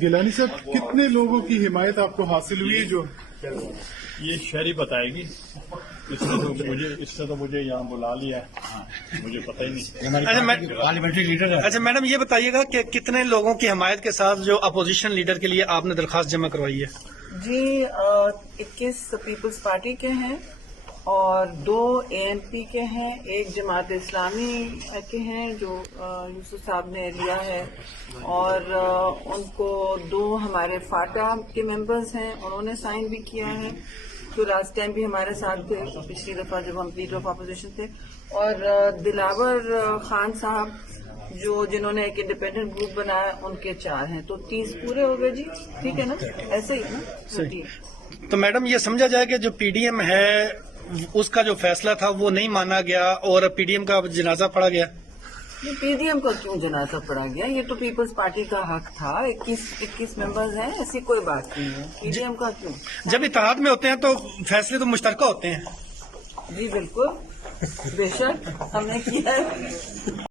گیلانی صاحب کتنے لوگوں کی حمایت آپ کو حاصل ہوئی جو یہ شہری بتائے گی. اس نے تو مجھے یہاں بلا لیا ہے, مجھے پتہ ہی نہیں. پارلیمنٹری لیڈر ہے. اچھا میڈم یہ بتائیے گا کہ کتنے لوگوں کی حمایت کے ساتھ جو اپوزیشن لیڈر کے لیے آپ نے درخواست جمع کروائی ہے؟ جی 21 پیپلز پارٹی کے ہیں اور 2 ANP کے ہیں, ایک جماعت اسلامی کے ہیں جو یوسف صاحب نے لیا ہے, اور ان کو 2 ہمارے فاٹا کے ممبرز ہیں, انہوں نے سائن بھی کیا ہے جو لاسٹ ٹائم بھی ہمارے ساتھ تھے پچھلی دفعہ جب ہم لیڈر آف اپوزیشن تھے, اور دلاور خان صاحب جنہوں نے ایک انڈیپینڈنٹ گروپ بنایا ان کے 4 ہیں, تو 30 پورے ہو گئے. جی ٹھیک ہے نا, ایسے ہی نا. تو میڈم یہ سمجھا جائے کہ جو PDM ہے اس کا جو فیصلہ تھا وہ نہیں مانا گیا اور PDM کا جنازہ پڑا گیا. یہ PDM کا کیوں جنازہ پڑا گیا؟ یہ تو پیپلز پارٹی کا حق تھا. 21 ممبرز ہیں, ایسی کوئی بات نہیں ہے. PDM کا کیوں؟ جب اتحاد میں ہوتے ہیں تو فیصلے تو مشترکہ ہوتے ہیں. جی بالکل, بے شک ہم نے کیا ہے.